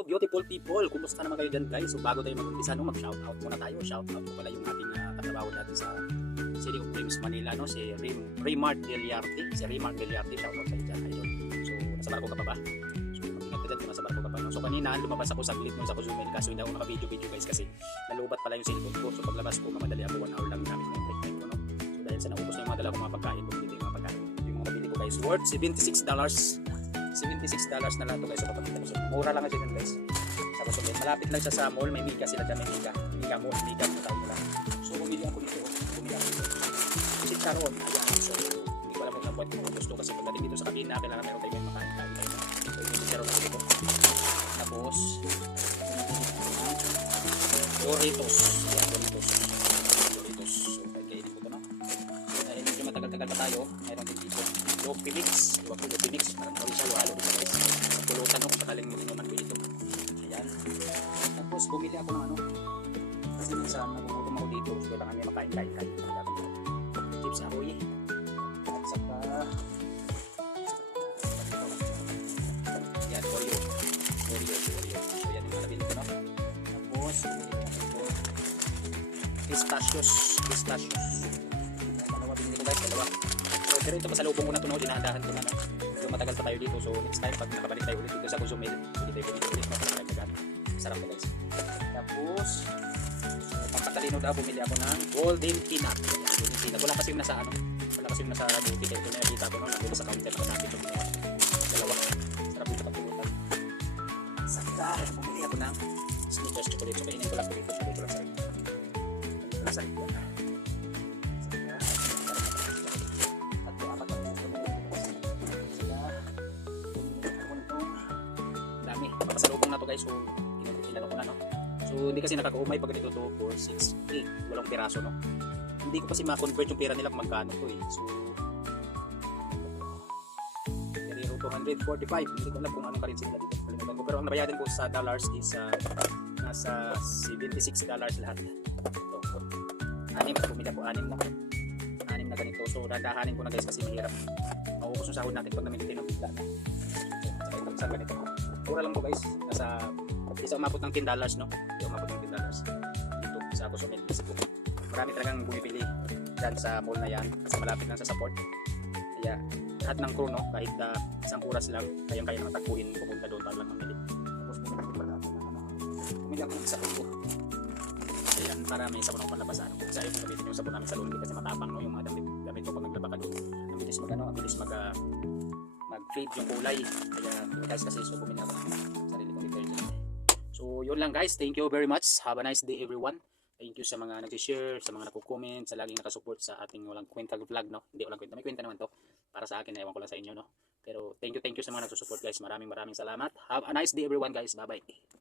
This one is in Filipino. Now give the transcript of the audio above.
Hello beautiful people, kumusta naman kayo dyan guys? So bago tayo mag-umpisa, no, mag-shoutout muna tayo. Shoutout ko pala yung ating uh, katrabaho dati sa City of Dreams Manila, no? si Rim, Rimart Deliarte. Si Rimart Deliarte, shoutout kayo dyan. Ayun. So, nasa barko ka pa ba? So, mag-ingat ka dyan kung nasa barko ka pa. No? So, kanina, lumabas ako saglit nung sa Cozumel kaso hindi ako naka-video-video guys kasi nalubat pala yung cellphone ko. So, paglabas ko, mamadali ako 1 hour lang gamit ng break time ko. No? So, dahil sa naubos na yung mga dala kong mga pagkain, bumili yung mga pagkain. Yung mga nabili ko guys, worth $76 $76 na lang ito guys. So, papakita ko sa Mura lang kasi yun guys. Sa Cozumel. Malapit lang siya sa mall. May Mika sila dyan. May Mika. Mika mall. Mika mo tawag nila. So, bumili ako dito. Bumili ako dito. Si Taron. Ayan. So, hindi ko alam kung nabuhat ko gusto kasi pagdating dito sa kabina, kailangan meron tayo may makain. So, si Taron ako dito. Tapos, Doritos. Ayan, Doritos. Doritos. So, kainin ko ito, no? So, medyo matagal-tagal pa tayo. Mix. Iwa ko mix. Parang siya, halo dito guys. Pulutan ako, pataling yung inuman ko dito. Ayan. Tapos, bumili ako ng ano. Kasi minsan, nagugutom ako dito. So, kailangan may makain-kain-kain. Kaya ako chips ahoy. At saka, yan, Oreo. Oreo, Oreo. So, yan yung mga nabili ko, no? Tapos, bumili ako ito. Pistachios. Pistachios. Dalawa binili ko guys, dalawa. Pero ito pasalubong ko na ito, no? Dinadahan ko na, no? So, matagal pa tayo dito. So, next time, pag nakabalik tayo ulit dito sa Cozumel, hindi tayo ulit, tayo magamit. Sarap to guys. Tapos, so, pampatalino daw, bumili ako ng golden peanut. Golden peanut. Wala kasi yung nasa, ano? Wala kasi yung nasa buti. Kaya ito na nakita ko, no? Nandito sa counter, nakasakit yung ginawa. Dalawa. Sarap dito kapulutan. Saka, bumili ako ng Snickers chocolate. So, kainin ko lang po dito. Chocolate ko lang sa rin. Lang sa rin. Guys. So, inano ko na no. So, hindi kasi nakakaumay pag ganito to 4, 6, 8. Walang piraso no. Hindi ko kasi ma-convert yung pera nila kung magkano to eh. So, Pero 245. Hindi ko alam kung anong currency nila dito. Kalimutan ko. Pero ang nabayadan ko sa dollars is uh, nasa 76 dollars lahat. Ito. Anim. Bumili ko anim no. Anim na ganito. So, dadahanin ko na guys kasi mahirap. Mauubos yung sahod natin pag namili tayo ng bigla. So, sa ganito. Mura lang to guys. Nasa hindi sa umabot ng 10 dollars no. Hindi umabot ng 10 dollars. Dito sa Cozumel, Cebu. Marami talagang bumibili dyan sa mall na yan. Kasi malapit lang sa support. Kaya lahat ng crew no, kahit uh, isang oras lang, kayang kaya naman takbuhin pupunta doon para lang mamili. Tapos bumili ko ako ng ano. Sabon ko. Ayan, para may sabon ako panlabasan. Kasi ayaw kong gamitin yung sabon namin sa laundry kasi matapang no, yung mga damit, damit ko pag naglaba ka doon. Ang bilis mag ano, ang bilis mag uh, mag-fade yung kulay. Kaya guys kasi so ng sarili kong detergent. So yun lang guys, thank you very much. Have a nice day everyone. Thank you sa mga nag-share, sa mga nagko-comment, sa laging nakasupport sa ating walang kwenta vlog, no? Hindi walang kwenta, may kwenta naman to. Para sa akin, ewan ko lang sa inyo, no? Pero thank you, thank you sa mga nagsusupport guys. Maraming maraming salamat. Have a nice day everyone guys. Bye-bye.